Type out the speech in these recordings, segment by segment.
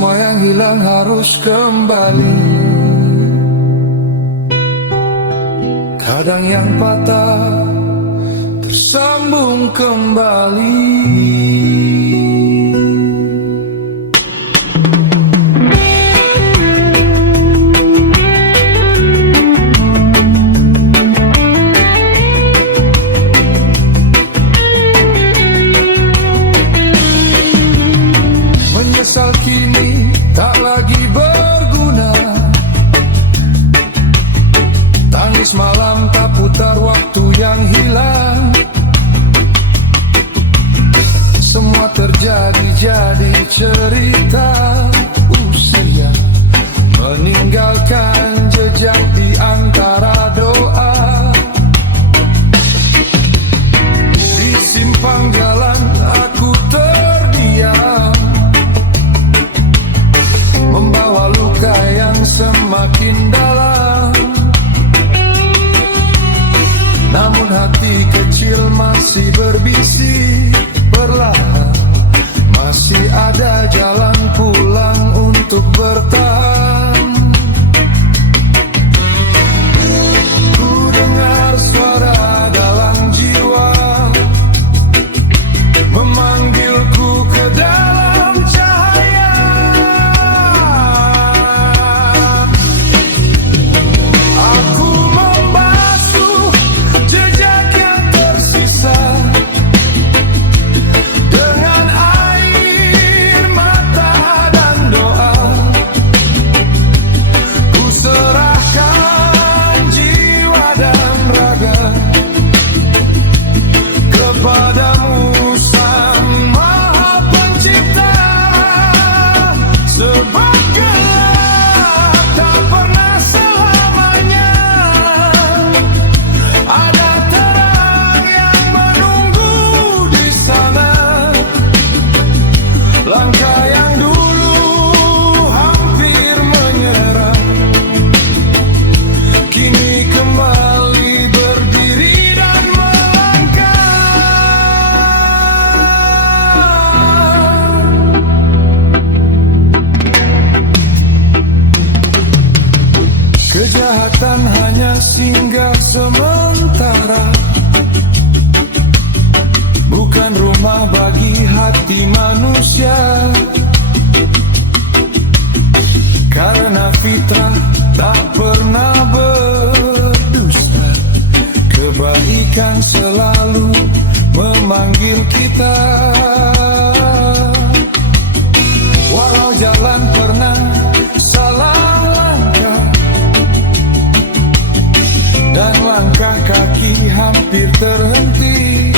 semua yang hilang harus kembali. Kadang yang patah tersambung kembali. Menyesal kini tak lagi berguna. Tangis malam tak putar waktu yang hilang. Semua terjadi jadi cerita usia, meninggalkan jejak di antara doa. Di simpang jalan aku terdiam, membawa luka yang semakin dalam. Namun hati kecil masih berbisik perlahan, masih ada jalan pulang untuk bertahan. Ku dengar suara dalam jiwa memanggilku ke dalam cahaya. Aku membasuh jejak yang tersisa dengan air mata dan doa. Ku serahkan jiwa dan raga kepadamu Sang Maha Pencipta. Sebab gelap tak pernah selamanya, ada terang yang menunggu di sana. Langkah yang dulu hampir menyerah, kini kembali berdiri dan melangkah. Kejahatan hanya singgah sementara, bukan rumah bagi hati manusia. Karena fitrah tak pernah berdusta, kebaikan selalu memanggil kita. Walau jalan pernah salah langkah dan langkah kaki hampir terhenti,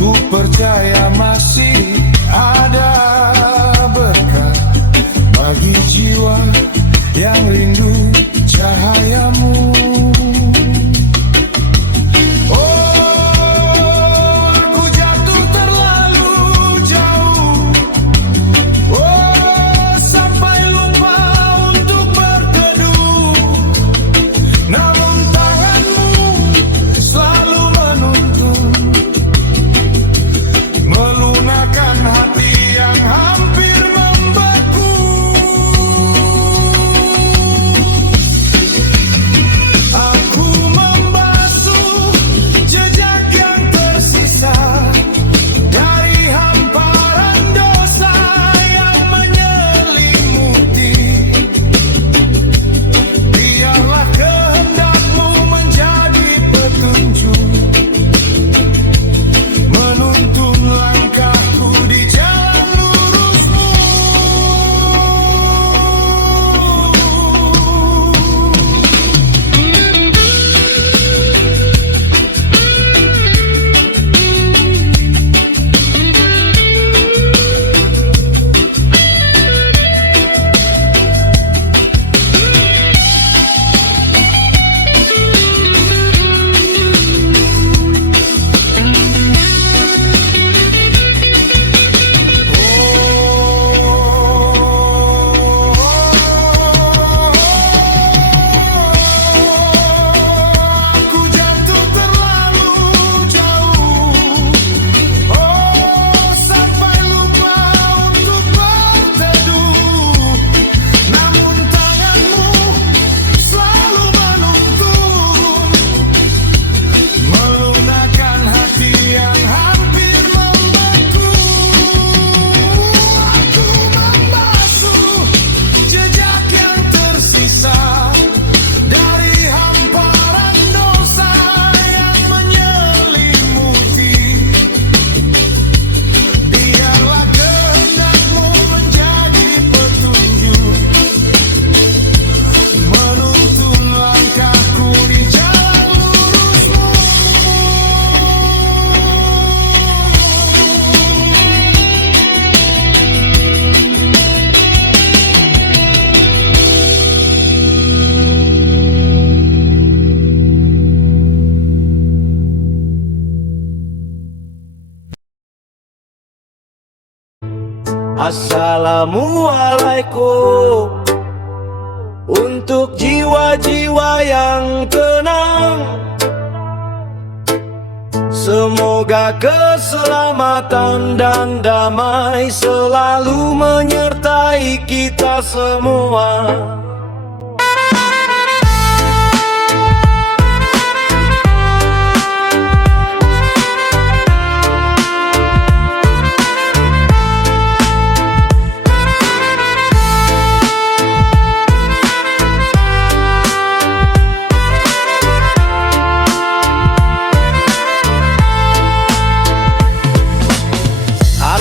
ku percaya masih ada berkah bagi jiwa yang rindu cahayamu. Oh, aku jatuh terlalu jauh, oh, sampai lupa untuk berteduh. Namun tanganmu selalu menuntun, melunakkan hati yang hampir membeku. Assalamualaikum untuk jiwa-jiwa yang tenang. Semoga keselamatan dan damai selalu menyertai kita semua.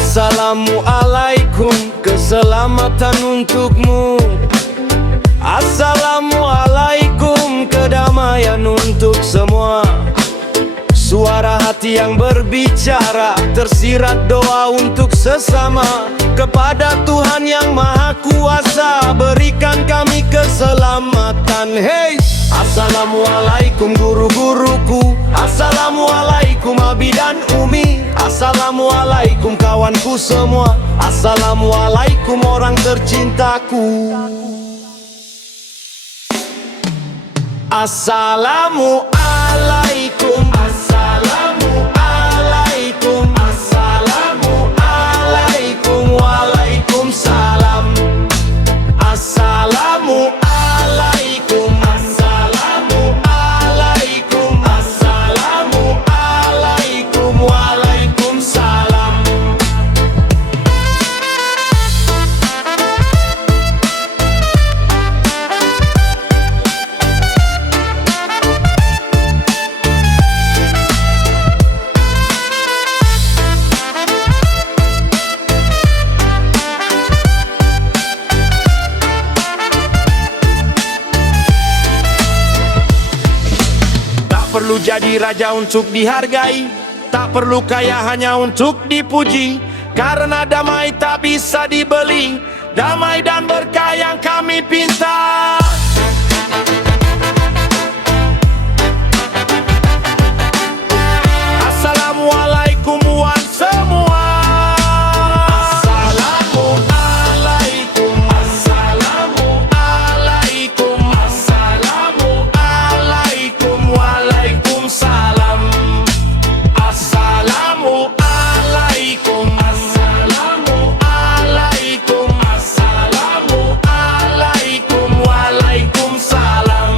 Assalamualaikum, keselamatan untukmu. Assalamualaikum, kedamaian untuk semua. Suara hati yang berbicara, tersirat doa untuk sesama. Kepada Tuhan yang Maha Kuasa, berikan kami keselamatan. Hey! Assalamualaikum guru-guruku, assalamualaikum abi dan umi, assalamualaikum kawanku semua, assalamualaikum orang tercintaku. Assalamualaikum, assalamualaikum, assalamualaikum, waalaikumsalam. Assalamualaikum, assalamualaikum, assalamualaikum, waalaikumsalam. Tak perlu jadi raja untuk dihargai, tak perlu kaya hanya untuk dipuji. Karena damai tak bisa dibeli, damai dan berkah yang kami pinta. Assalamualaikum buat semua. Assalamualaikum, assalamualaikum, assalamualaikum, waalaikumsalam. Assalamualaikum, assalamualaikum, assalamualaikum, waalaikumsalam.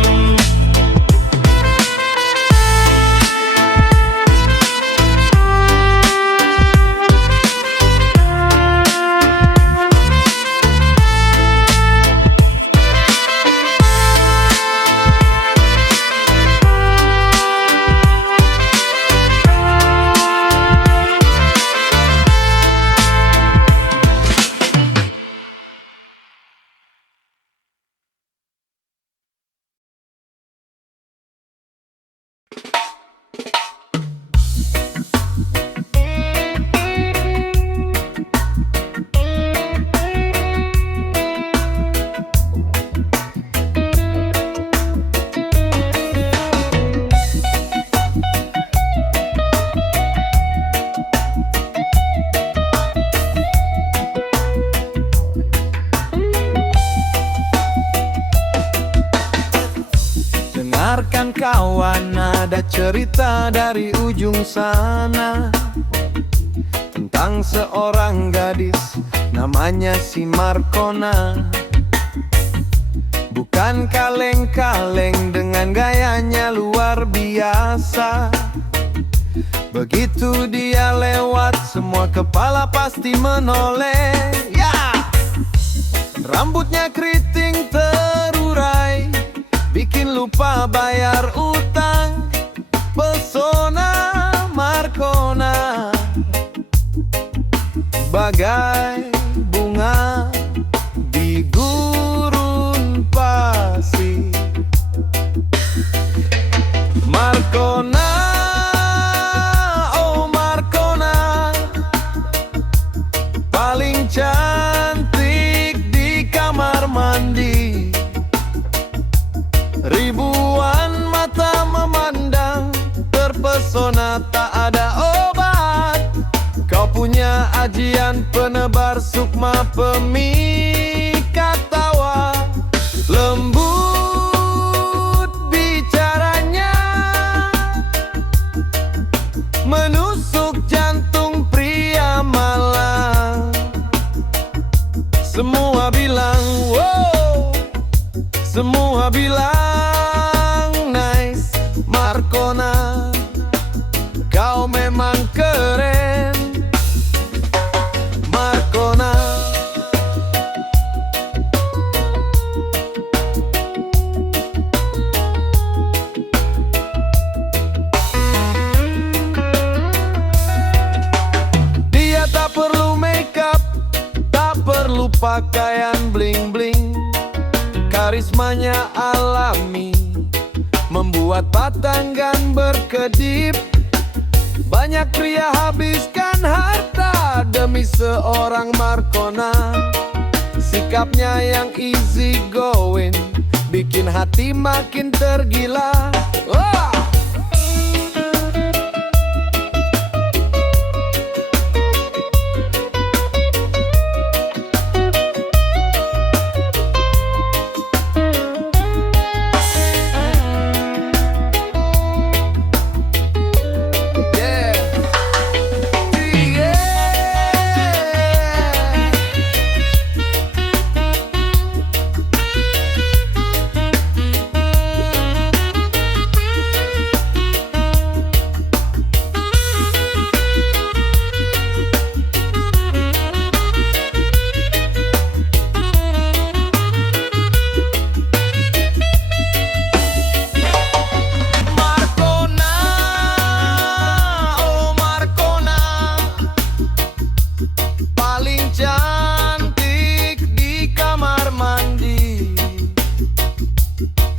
Dengarkan kawan, ada cerita dari ujung sana tentang seorang gadis namanya si Markona. Bukan kaleng-kaleng, dengan gayanya luar biasa. Begitu dia lewat, semua kepala pasti menoleh. Ya! Rambutnya keriting terurai, bikin lupa bayar utang. Pesona Markona bagai bunga di gurun pasir. Markona, oh Markona, paling cantik di kamar mandi. Ribuan mata memandang, terpesona tak ada obat. Kau punya ajian penebar sukma irama pemikat tawa, lembut bicaranya, menusuk jantung pria malang. Semua bilang wow, semua bilang nice. Marcona, kau memang keren. Marcona. Dia tak perlu makeup, tak perlu pakaian bling-bling. Karismanya alami, membuat patangan berkedip. Banyak pria habiskan harta demi seorang Marcona. Sikapnya yang easy going bikin hati makin tergila. Wah!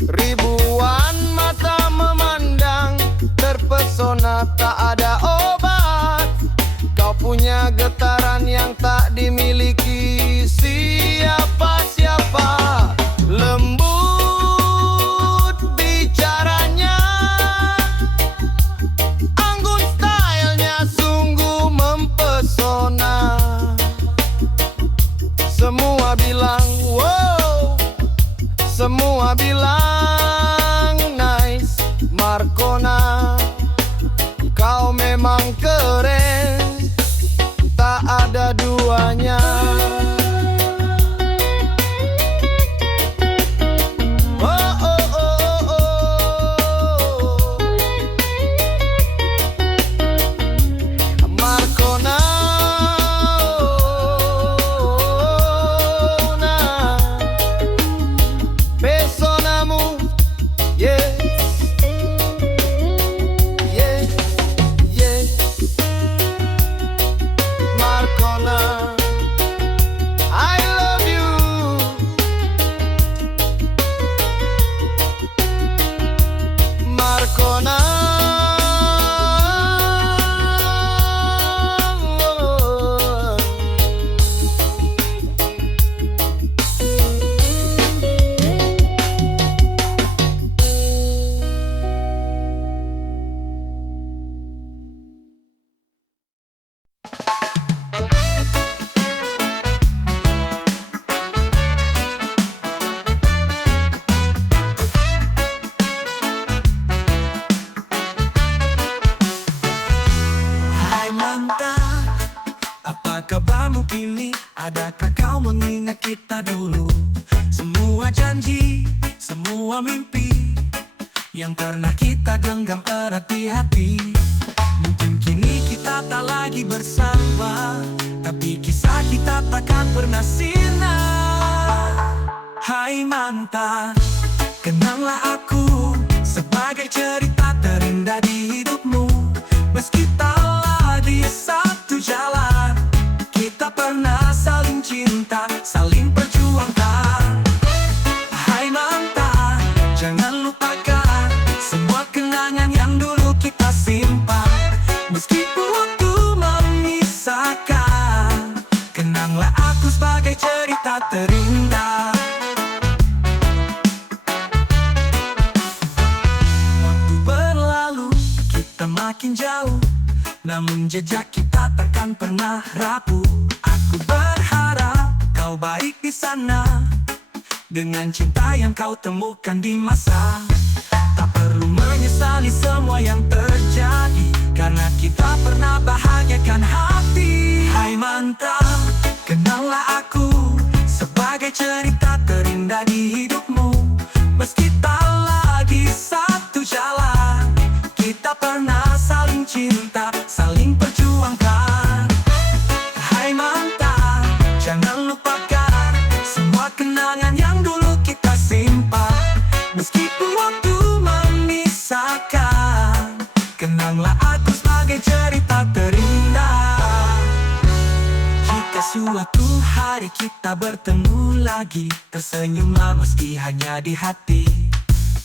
Ribuan mata memandang, terpesona tak ada obat. Kau punya getaran yang tak dimiliki siapa-siapa. Lembut bicaranya, anggun stylenya sungguh mempesona. Semua bilang wow, semua bilang nice. Marcona, kau memang keren, tak ada duanya. Oh, oh, oh, oh, oh. Marcona, oh, nah. Pesonamu, yeah, yeah, yeah. Marcona, I love you. Marcona, Hai mantan, apa kabarmu kini? Adakah kau mengingat kita dulu? Semua janji, semua mimpi yang pernah kita genggam erat di hati. Mungkin kini kita tak lagi bersama, tapi kisah kita takkan pernah sinar. Hai mantan, kenanglah aku sebagai cerita terindah di hidupmu. Meski tak di satu jalan, kita pernah saling cinta, saling perjuangkan. Hai mantan, jangan lupakan semua kenangan yang dulu kita simpan. Meskipun waktu memisahkan, kenanglah aku sebagai cerita terindah. Waktu berlalu, kita makin jauh, namun jejak kita takkan pernah rapuh. Aku berharap kau baik di sana, dengan cinta yang kau temukan di masa. Tak perlu menyesali semua yang terjadi, karena kita pernah bahagiakan hati. Hai mantan, kenanglah aku sebagai cerita terindah di hidupmu. Meski tak lagi satu jalan, kita pernah saling cinta, saling perjuangkan. Hai mantan, jangan lupakan semua kenangan yang dulu kita simpan. Meskipun waktu memisahkan, kenanglah aku sebagai cerita terindah. Jika suatu hari kita bertemu lagi, tersenyumlah meski hanya di hati.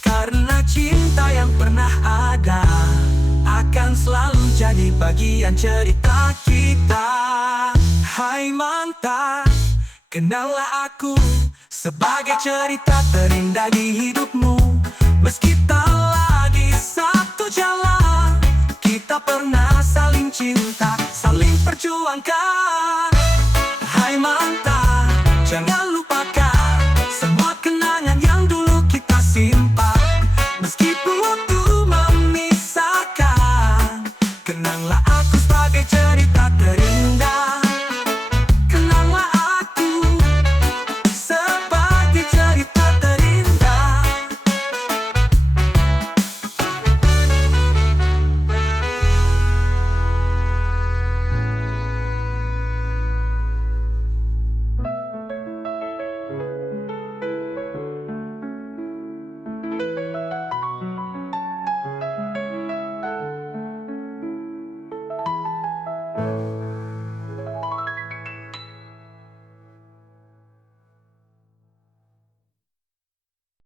Karena cinta yang pernah ada akan selalu jadi bagian cerita kita. Hai mantan, kenanglah aku sebagai cerita terindah di hidupmu. Meski tak lagi satu jalan, kita pernah saling cinta, saling perjuangkan.